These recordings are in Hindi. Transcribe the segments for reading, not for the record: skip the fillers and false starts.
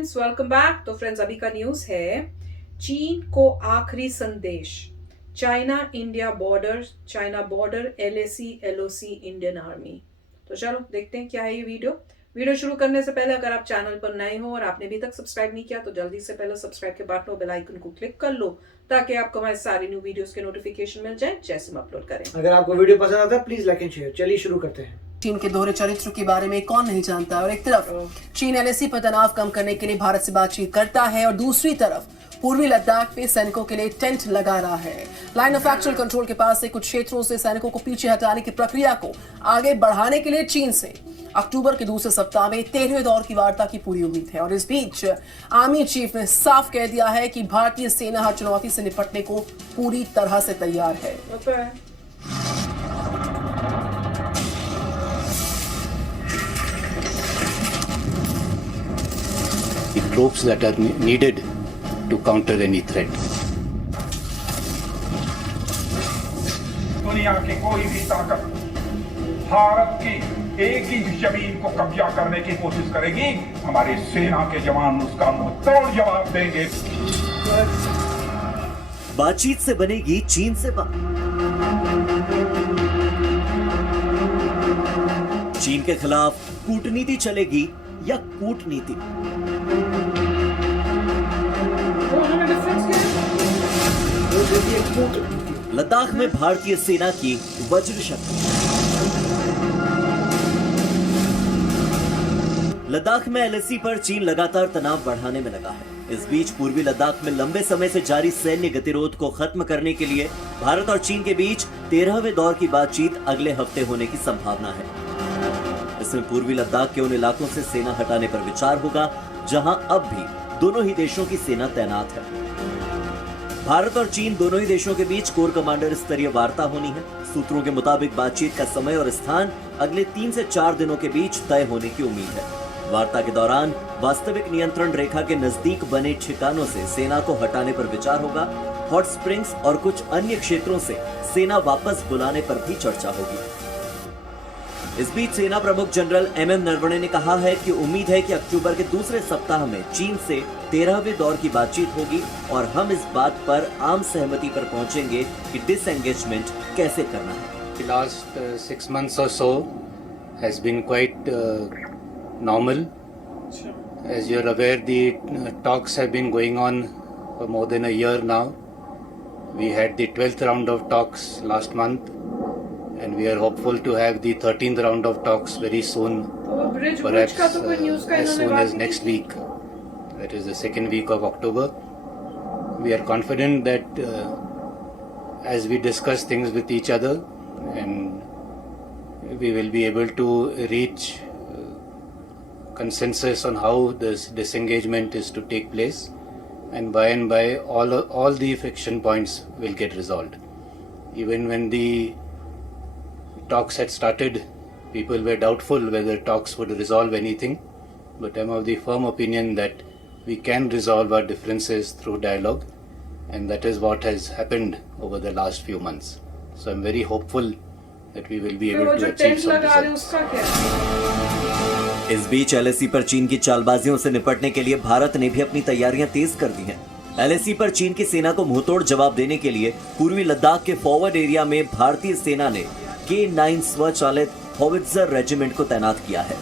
Friends, welcome back. तो फ्रेंड्स, अभी का न्यूज है चीन को आखिरी संदेश। China border LAC Indian army. तो चलो देखते हैं क्या है ये वीडियो शुरू करने से पहले अगर आप चैनल पर नए हो और आपने अभी तक सब्सक्राइब नहीं किया तो जल्दी से पहले सब्सक्राइब के बटन और बेल आइकन को क्लिक कर लो ताकि आपको हमारे सारी न्यू वीडियोस के नोटिफिकेशन मिल जाए जैसे हम अपलोड करें। अगर आपको वीडियो पसंद आता है प्लीज लाइक एंड शेयर। चलिए शुरू करते हैं। चीन के दोहरे चरित्र के बारे में कौन नहीं जानता। और एक तरफ चीन LAC पर तनाव कम करने के लिए भारत से बातचीत करता है और दूसरी तरफ पूर्वी लद्दाख में सैनिकों के लिए टेंट लगा रहा है। लाइन ऑफ एक्चुअल कंट्रोल के पास से कुछ क्षेत्रों से सैनिकों को पीछे हटाने की प्रक्रिया को आगे बढ़ाने के लिए चीन से अक्टूबर के दूसरे सप्ताह में 13वें दौर की वार्ता की पूरी उम्मीद है। और इस बीच आर्मी चीफ ने साफ कह दिया है कि भारतीय सेना हर चुनौती से निपटने को पूरी तरह से तैयार है। The troops that are needed to counter any threat. दुनिया की कोई भी ताकत भारत की एक इंच जमीन को कब्जा करने की कोशिश करेगी, हमारी सेना के जवान उसका मुंह तोड़ जवाब देंगे। बातचीत से बनेगी चीन से बात। चीन के खिलाफ कूटनीति चलेगी या कूटनीति? लद्दाख में भारतीय सेना की वज्र शक्ति। लद्दाख में LAC पर चीन लगातार तनाव बढ़ाने में लगा है। इस बीच पूर्वी लद्दाख में लंबे समय से जारी सैन्य गतिरोध को खत्म करने के लिए भारत और चीन के बीच 13वें दौर की बातचीत अगले हफ्ते होने की संभावना है। इसमें पूर्वी लद्दाख के उन इलाकों से सेना हटाने पर विचार होगा जहां अब भी दोनों ही देशों की सेना तैनात है। भारत और चीन दोनों ही देशों के बीच कोर कमांडर स्तरीय वार्ता होनी है। सूत्रों के मुताबिक बातचीत का समय और स्थान अगले 3 से 4 दिनों के बीच तय होने की उम्मीद है। वार्ता के दौरान वास्तविक नियंत्रण रेखा के नजदीक बने ठिकानों से सेना को हटाने पर विचार होगा। हॉट स्प्रिंग्स और कुछ अन्य क्षेत्रों से सेना वापस बुलाने पर भी चर्चा होगी। इस बीच सेना प्रमुख जनरल MM नरवणे ने कहा है कि उम्मीद है कि अक्टूबर के दूसरे सप्ताह में चीन से 13वें दौर की बातचीत होगी और हम इस बात पर आम सहमति पर पहुंचेंगे कि डिसएंगेजमेंट कैसे करना है। The last 6 months or so has been quite normal. As you are aware, the talks have been going on for more than a year now. We had the 12th round of talks last month. And we are hopeful to have the 13th round of talks very soon, perhaps as soon as next week, that is the second week of October. We are confident that as we discuss things with each other, and we will be able to reach consensus on how this disengagement is to take place, and by all the friction points will get resolved. Even when the talks had started, people were doubtful whether talks would resolve anything, but I'm of the firm opinion that we can resolve our differences through dialogue, and that is what has happened over the last few months. So I'm very hopeful that we will be able to achieve some results. इस बीच LAC पर चीन की चालबाजियों से निपटने के लिए भारत ने भी अपनी तैयारियां तेज कर दी हैं। LAC पर चीन की सेना को मुंहतोड़ जवाब देने के लिए पूर्वी लद्दाख के फॉरवर्ड एरिया में भारतीय सेना ने K9 स्वचालित हॉवित्जर रेजिमेंट को तैनात किया है।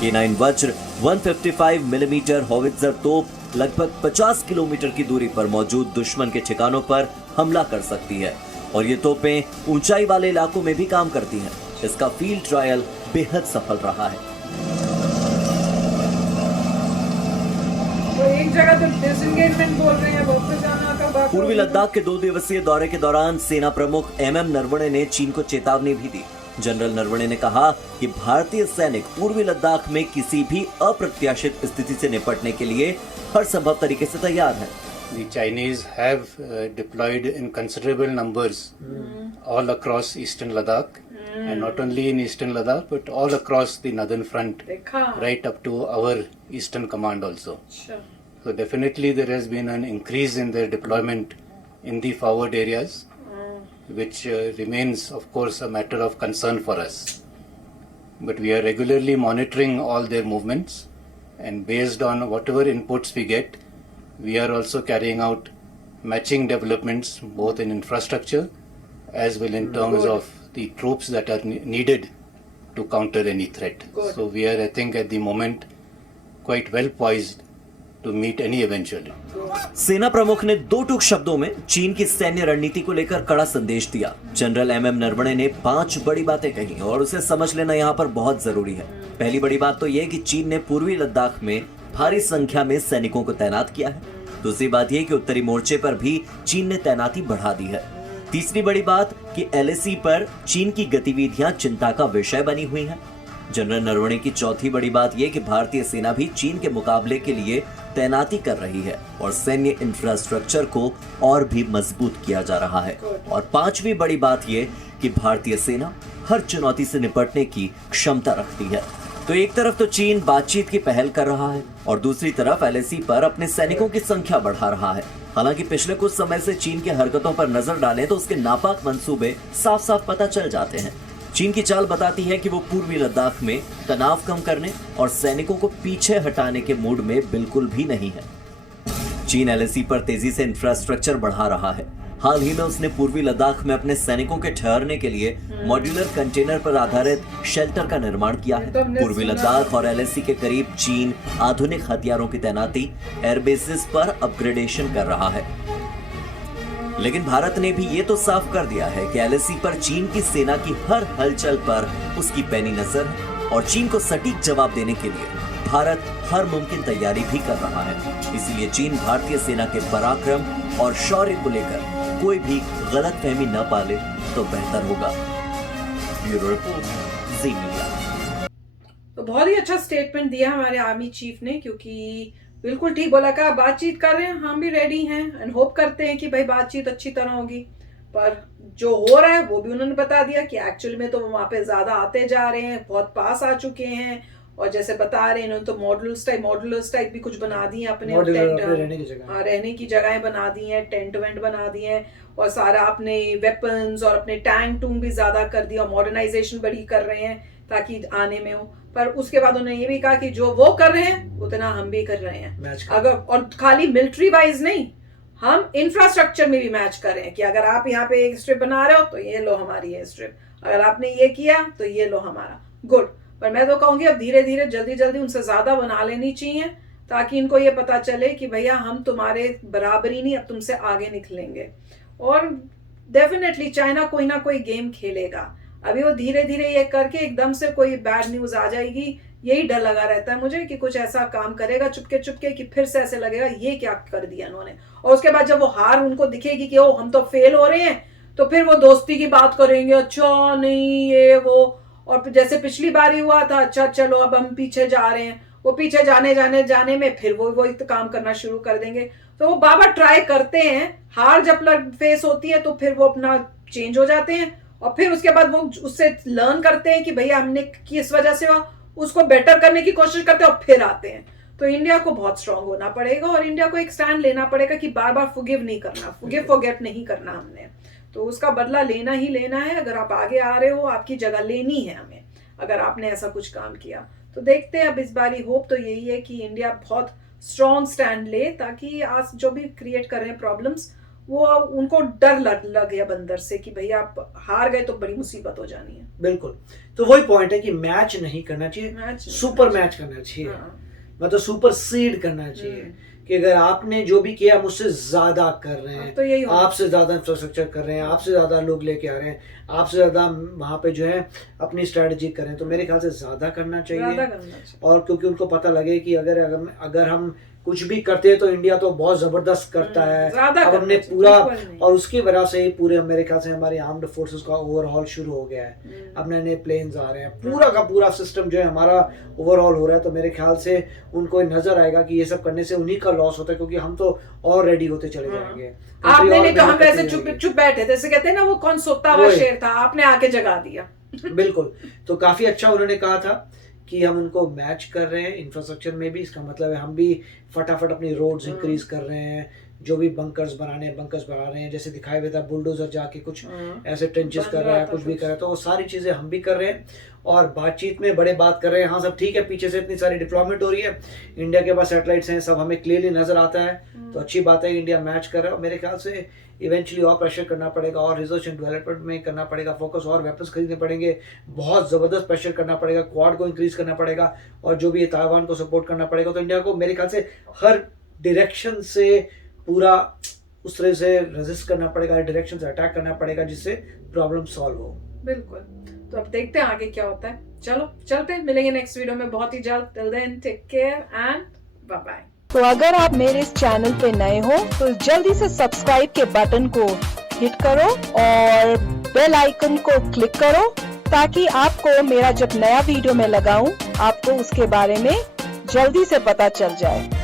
K9 वज्र 155 मिलीमीटर हॉवित्जर तोप लगभग 50 किलोमीटर की दूरी पर मौजूद दुश्मन के ठिकानों पर हमला कर सकती है और ये तोपें ऊंचाई वाले इलाकों में भी काम करती हैं। इसका फील्ड ट्रायल बेहद सफल रहा है। एक जगह तो डिसएंगेजमेंट बोल रहे हैं, वापस जाना का बात। पूर्वी लद्दाख के 2 दिवसीय दौरे के दौरान सेना प्रमुख MM नरवणे ने चीन को चेतावनी भी दी। जनरल नरवणे ने कहा कि भारतीय सैनिक पूर्वी लद्दाख में किसी भी अप्रत्याशित स्थिति से निपटने के लिए हर संभव तरीके से तैयार हैं। The Chinese have deployed in considerable numbers all across eastern Ladakh, and not only in eastern Ladakh but all across the northern front, right up to our eastern command also. So definitely there has been an increase in their deployment in the forward areas, which remains of course a matter of concern for us. but we are regularly monitoring all their movements, and based on whatever inputs we get, we are also carrying out matching developments both in infrastructure as well in terms Good. of the troops that are needed to counter any threat. Good. So we are, I think, at the moment quite well poised to meet any eventuality. सेना प्रमुख ने दो टूक शब्दों में चीन की सैन्य रणनीति को लेकर कड़ा संदेश दिया। जनरल एमएम नरवणे ने 5 बड़ी बातें कही और उसे समझ लेना यहाँ पर बहुत जरूरी है। पहली बड़ी बात तो यह कि चीन ने पूर्वी लद्दाख में भारी संख्या में सैनिकों को तैनात किया है। दूसरी बात यह कि उत्तरी मोर्चे पर भी चीन ने तैनाती बढ़ा दी है। तीसरी बड़ी बात कि एलएसी पर चीन की गतिविधियां चिंता का विषय बनी हुई हैं। जनरल नरवणे की चौथी बड़ी बात यह कि भारतीय सेना भी चीन के मुकाबले के लिए तैनाती कर रही है और सैन्य इंफ्रास्ट्रक्चर को और भी मजबूत किया जा रहा है। और पांचवी बड़ी बात यह कि भारतीय सेना हर चुनौती से निपटने की क्षमता रखती है। तो एक तरफ तो चीन बातचीत की पहल कर रहा है और दूसरी तरफ एलएसी पर अपने सैनिकों की संख्या बढ़ा रहा है। हालांकि पिछले कुछ समय से चीन की हरकतों पर नजर डालें तो उसके नापाक मंसूबे साफ साफ पता चल जाते हैं। चीन की चाल बताती है कि वो पूर्वी लद्दाख में तनाव कम करने और सैनिकों को पीछे हटाने के मूड में बिल्कुल भी नहीं है। चीन एलएसी पर तेजी से इंफ्रास्ट्रक्चर बढ़ा रहा है। हाल ही में उसने पूर्वी लद्दाख में अपने सैनिकों के ठहरने के लिए मॉड्यूलर कंटेनर पर आधारित शेल्टर का निर्माण किया है। पूर्वी लद्दाख और एलएसी के करीब चीन आधुनिक हथियारों की तैनाती एयरबेसिस पर अपग्रेडेशन कर रहा है। लेकिन भारत ने भी ये तो साफ कर दिया है कि एलएसी पर चीन की सेना की हर हलचल पर उसकी पैनी नजर है और चीन को सटीक जवाब देने के लिए भारत हर मुमकिन तैयारी भी कर रहा है। इसलिए चीन भारतीय सेना के पराक्रम और शौर्य को लेकर कोई भी गलतफहमी न पाले तो बेहतर होगा। ब्यूरो रिपोर्ट, जी मीडिया। तो बहुत ही अच्छा स्टेटमेंट दिया हमारे आर्मी चीफ ने, क्योंकि बिल्कुल ठीक बोला कि आप बातचीत कर रहे हैं, हम भी रेडी हैं एंड होप करते हैं कि भाई बातचीत अच्छी तरह होगी। पर जो हो रहा है वो भी उन्होंने बता दिया कि एक्चुअली में तो वहां पे ज्यादा आते जा रहे हैं, बहुत पास आ चुके हैं। और जैसे बता रहे हैं इन्होंने तो मॉड्यूलर्स टाइप भी कुछ बना दिए अपने टेंट, रहने की जगहें बना दी हैं, टेंट वेंट बना दिए हैं और सारा अपने वेपन्स और अपने टैंक टूंग भी ज्यादा कर दिया और मॉडर्नाइजेशन बड़ी कर रहे हैं ताकि आने में हो। पर उसके बाद उन्होंने ये भी कहा कि जो वो कर रहे हैं उतना हम भी कर रहे हैं। अगर और खाली मिलिट्री वाइज नहीं, हम इंफ्रास्ट्रक्चर में भी मैच कर रहे हैं कि अगर आप यहाँ पे एक स्ट्रिप बना रहे हो तो ये लो हमारी है स्ट्रिप, अगर आपने ये किया तो ये लो हमारा। गुड। पर मैं तो कहूंगी अब धीरे धीरे जल्दी उनसे ज्यादा बना लेनी चाहिए ताकि इनको ये पता चले कि भैया हम तुम्हारे बराबरी नहीं, अब तुमसे आगे निकलेंगे। और डेफिनेटली चाइना कोई ना कोई गेम खेलेगा। अभी वो धीरे धीरे ये करके एकदम से कोई बैड न्यूज आ जाएगी, यही डर लगा रहता है मुझे कि कुछ ऐसा काम करेगा चुपके चुपके कि फिर से ऐसे लगेगा ये क्या कर दिया इन्होंने। और उसके बाद जब वो हार उनको दिखेगी कि ओ हम तो फेल हो रहे हैं, तो फिर वो दोस्ती की बात करेंगे, अच्छा नहीं ये वो। और जैसे पिछली बार ही हुआ था, अच्छा चलो अब हम पीछे जा रहे हैं, वो पीछे जाने में फिर वो काम करना शुरू कर देंगे। तो वो बार ट्राई करते हैं, हार जब फेस होती है तो फिर वो अपना चेंज हो जाते हैं और फिर उसके बाद वो उससे लर्न करते हैं कि भैया हमने किस वजह से हुआ, उसको बेटर करने की कोशिश करते हैं और फिर आते हैं। तो इंडिया को बहुत स्ट्रांग होना पड़ेगा और इंडिया को एक स्टैंड लेना पड़ेगा कि बार बार फॉरगिव नहीं करना, फॉरगिव फॉरगेट नहीं करना हमने, तो उसका बदला लेना ही लेना है। अगर आप आगे आ रहे हो आपकी जगह लेनी है हमें, अगर आपने ऐसा कुछ काम किया तो देखते हैं। अब इस बारी होप तो यही है कि इंडिया बहुत स्ट्रांग स्टैंड ले ताकि आज जो भी क्रिएट कर रहे हैं प्रॉब्लम्स वो उनको डर लगे अब अंदर से कि भैया आप हार गए तो बड़ी मुसीबत हो जानी है। बिल्कुल। तो वही पॉइंट है कि मैच नहीं करना चाहिए, सुपर मैच करना चाहिए। मतलब सुपर सीड करना चाहिए कि अगर आपने जो भी किया मुझसे ज्यादा कर रहे हैं, तो आपसे ज्यादा इंफ्रास्ट्रक्चर कर रहे हैं, आपसे ज्यादा लोग लेके आ रहे हैं, आपसे ज्यादा वहां पे जो है अपनी स्ट्रेटजी कर रहे हैं, तो मेरे ख्याल से ज्यादा करना चाहिए। और क्योंकि उनको पता लगे कि अगर हम कुछ भी करते हैं तो इंडिया तो बहुत जबरदस्त करता है। अब हमने पूरा, और उसकी वजह से ही पूरे मेरे ख्याल से हमारी आर्म्ड फोर्सेस का ओवरऑल शुरू हो गया है। अब नए प्लेन्स आ रहे हैं, पूरा का पूरा सिस्टम जो है हमारा ओवरऑल हो रहा है। तो मेरे ख्याल से उनको नजर आएगा कि ये सब करने से उन्हीं का लॉस होता है, क्योंकि हम तो और रेडी होते चले जाएंगे। आपने नहीं तो हम वैसे चुप बैठे थे, जैसे कहते हैं ना वो कौन सोता हुआ शेर था, आपने आके जगा दिया। बिल्कुल। तो काफी अच्छा उन्होंने कहा था कि हम उनको मैच कर रहे हैं इंफ्रास्ट्रक्चर में भी। इसका मतलब है हम भी फटाफट अपनी रोड्स इंक्रीज कर रहे हैं, जो भी बंकर्स बना रहे हैं, जैसे दिखाए हुए था बुलडोजर जाके कुछ ऐसे ट्रेंचेस कर रहा है, कुछ भी कर रहा है, तो वो सारी चीजें हम भी कर रहे हैं और बातचीत में बड़े बात कर रहे हैं। हाँ सब ठीक है, पीछे से इतनी सारी डिप्लॉयमेंट हो रही है, इंडिया के पास सैटेलाइट्स हैं, सब हमें क्लियरली नजर आता है, तो अच्छी बात है इंडिया मैच कर रहा है। और मेरे ख्याल से इवेंचुअली और प्रेशर करना पड़ेगा और रिसर्च एंड डेवलपमेंट में करना पड़ेगा फोकस, और वेपन्स खरीदने पड़ेंगे, बहुत ज़बरदस्त प्रेशर करना पड़ेगा, क्वाड को इंक्रीज करना पड़ेगा और जो भी ताइवान को सपोर्ट करना पड़ेगा। तो इंडिया को मेरे ख्याल से हर डायरेक्शन से पूरा उस तरह से रेजिस्ट करना पड़ेगा, हर डायरेक्शन से अटैक करना पड़ेगा जिससे प्रॉब्लम सॉल्व हो। बिल्कुल, तो अब देखते हैं आगे क्या होता है। चलो चलते हैं, मिलेंगे नेक्स्ट वीडियो में बहुत ही जल्द। Till then take care and bye bye. तो अगर आप मेरे इस चैनल पे नए हो तो जल्दी से सब्सक्राइब के बटन को हिट करो और बेल आइकन को क्लिक करो ताकि आपको मेरा जब नया वीडियो मैं लगाऊं आपको उसके बारे में जल्दी से पता चल जाए।